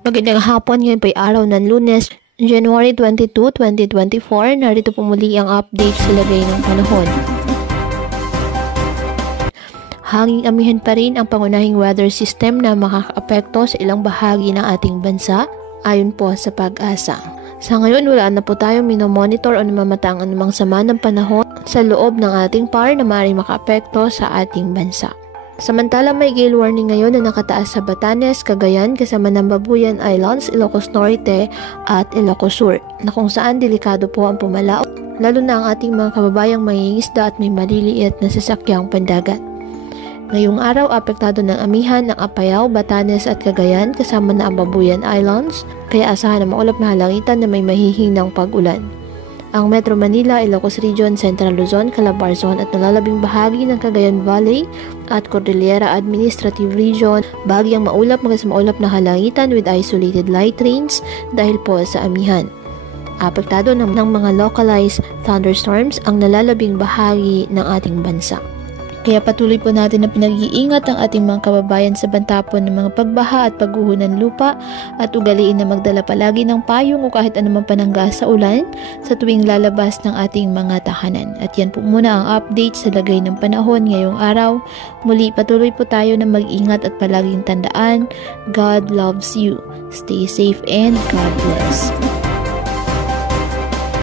Magandang hapon, ngayon po'y araw ng Lunes, January 22, 2024. Narito po muli ang update sa lagay ng panahon. Hanging amihan pa rin ang pangunahing weather system na makakaapekto sa ilang bahagi ng ating bansa, ayon po sa Pag-asa. Sa ngayon, wala na po tayong minomonitor o namamataang anumang sama ng panahon sa loob ng ating PAR na maaaring makaapekto sa ating bansa. Samantala, may gale warning ngayon na nakataas sa Batanes, Cagayan, kasama ng Babuyan Islands, Ilocos Norte at Ilocos Sur, na kung saan delikado po ang pumalaot, lalo na ang ating mga kababayang mangingisda at may maliliit na sasakyang pandagat. Ngayong araw, apektado ng amihan ng Apayao, Batanes at Cagayan, kasama na ang Babuyan Islands, kaya asahan na maulap na halangitan na may mahihinang pag-ulan. Ang Metro Manila, Ilocos Region, Central Luzon, Calabarzon at nalalabing bahagi ng Cagayan Valley at Cordillera Administrative Region, bahagyang maulap hanggang sa maulap na halangitan with isolated light rains dahil po sa amihan. Apektado ng mga localized thunderstorms ang nalalabing bahagi ng ating bansa. Kaya patuloy po natin na pinag-iingat ang ating mga kababayan sa banta po ng mga pagbaha at pagguho ng lupa at ugaliin na magdala palagi ng payong o kahit anumang panangga sa ulan sa tuwing lalabas ng ating mga tahanan. At yan po muna ang update sa lagay ng panahon ngayong araw. Muli patuloy po tayo na mag-ingat at palaging tandaan, God loves you. Stay safe and God bless.